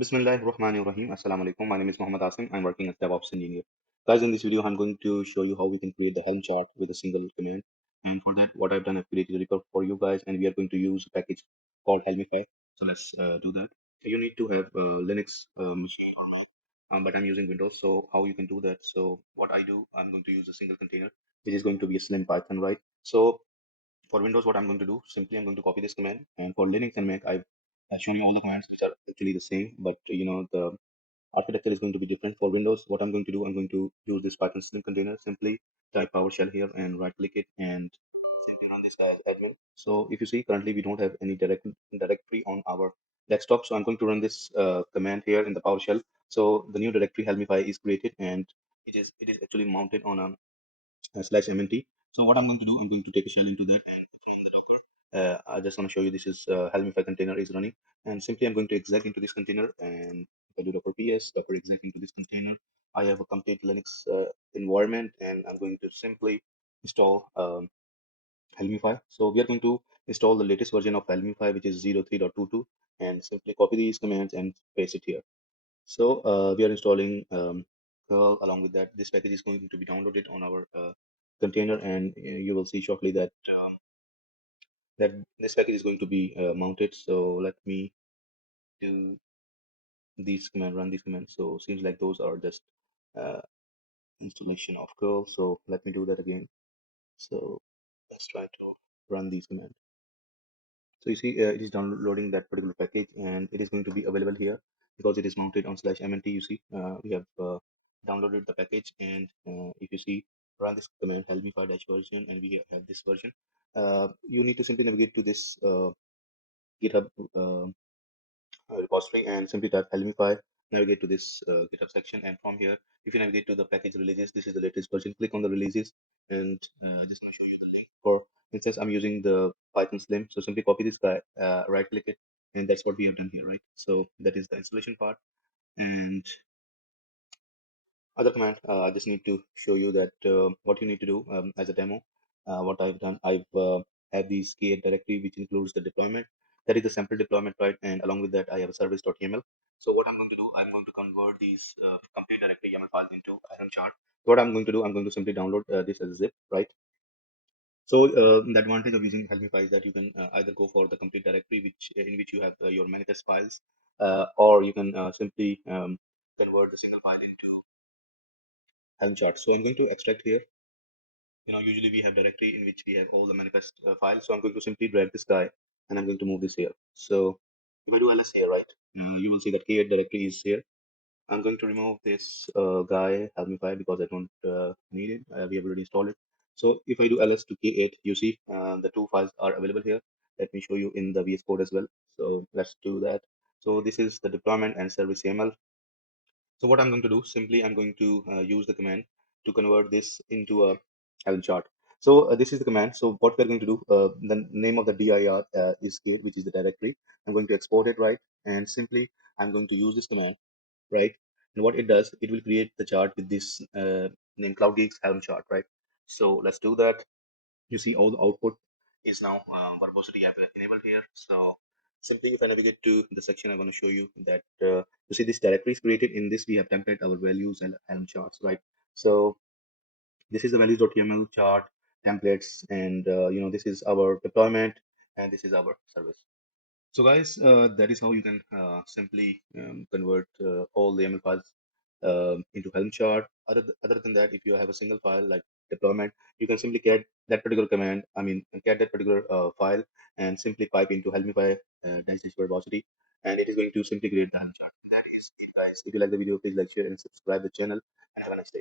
Bismillahirrahmanirrahim. Assalamu alaikum. My name is Muhammad Asim. I'm working as DevOps engineer. Guys, in this video, I'm going to show you how we can create the Helm chart with a single command. And for that, what I've done, I've created a report for you guys, and we are going to use a package called Helmify. So let's do that. You need to have a Linux machine, but I'm using Windows. So how you can do that? So what I do, I'm going to use a single container, which is going to be a slim Python, right? So for Windows, what I'm going to do, simply I'm going to copy this command. And for Linux and Mac, I've shown you all the commands which are actually the same, but the architecture is going to be different. For Windows, what I'm going to do, I'm going to use this Python Slim container, simply type PowerShell here and right click it and simply run this as admin. So if you see, currently we don't have any directory on our desktop. So I'm going to run this command here in the PowerShell. So the new directory Helmify is created, and it is actually mounted on a /mnt. So what I'm going to do, I'm going to take a shell into that and from the Docker. I just want to show you this is Helmify container is running, and simply I'm going to exec into this container, and if I do Docker ps Docker exec into this container, I have a complete Linux environment, and I'm going to simply install Helmify. So we are going to install the latest version of Helmify, which is 03.22, and simply copy these commands and paste it here. So we are installing curl. Along with that, this package is going to be downloaded on our container, and you will see shortly that this package is going to be mounted. So let me do these command, run these commands. So seems like those are just uh, installation of curl. So let me do that again. So let's try to run these commands. So you see, it is downloading that particular package, and it is going to be available here because it is mounted on /mnt. You see, we have downloaded the package, and if you see, run this command helmify dash version, and we have this version. You need to simply navigate to this GitHub repository and simply type helmify. Navigate to this GitHub section, and from here, if you navigate to the package releases, this is the latest version. Click on the releases, and just going to show you the link. For instance, I'm using the Python Slim, so simply copy this guy, right click it, and that's what we have done here, right? So that is the installation part. And other command, I just need to show you that what you need to do as a demo. What I've done, I've have these create directory, which includes the deployment. That is the sample deployment, right? And along with that, I have a service.yaml. So what I'm going to do, I'm going to convert these complete directory YAML files into item chart. What I'm going to do, I'm going to simply download this as a zip, right? So the advantage of using Helmify is that you can either go for the complete directory, which in which you have your manifest files, or you can simply convert the single file into Helm chart. So I'm going to extract here. Usually we have directory in which we have all the manifest files. So I'm going to simply drag this guy, and I'm going to move this here. So if I do ls here, right, you will see that create directory is here. I'm going to remove this guy, Helmify, because I don't need it. We have already installed it. So if I do ls to k8, you see the two files are available here. Let me show you in the VS Code as well. So let's do that. So this is the deployment and service YAML. So what I'm going to do, simply I'm going to use the command to convert this into a Helm chart. So this is the command. So what we're going to do, the name of the dir is gate, which is the directory. I'm going to export it, right? And simply I'm going to use this command, right? And what it does, it will create the chart with this name CloudGeeks Helm chart, right? So let's do that. You see all the output is now verbosity app enabled here. So simply if I navigate to the section, I want to show you that you see this directory is created. In this we have template our values and Helm charts, right? So this is the values.yml chart templates, and this is our deployment, and this is our service. So guys, that is how you can simply convert all the YAML files into Helm chart. Other than that, if you have a single file like deployment, you can simply get that particular command. I mean, get that particular file and simply pipe into Helmify dash verbosity, and it is going to simply create the Helm chart. That is it, guys. If you like the video, please like, share, and subscribe the channel. And have a nice day.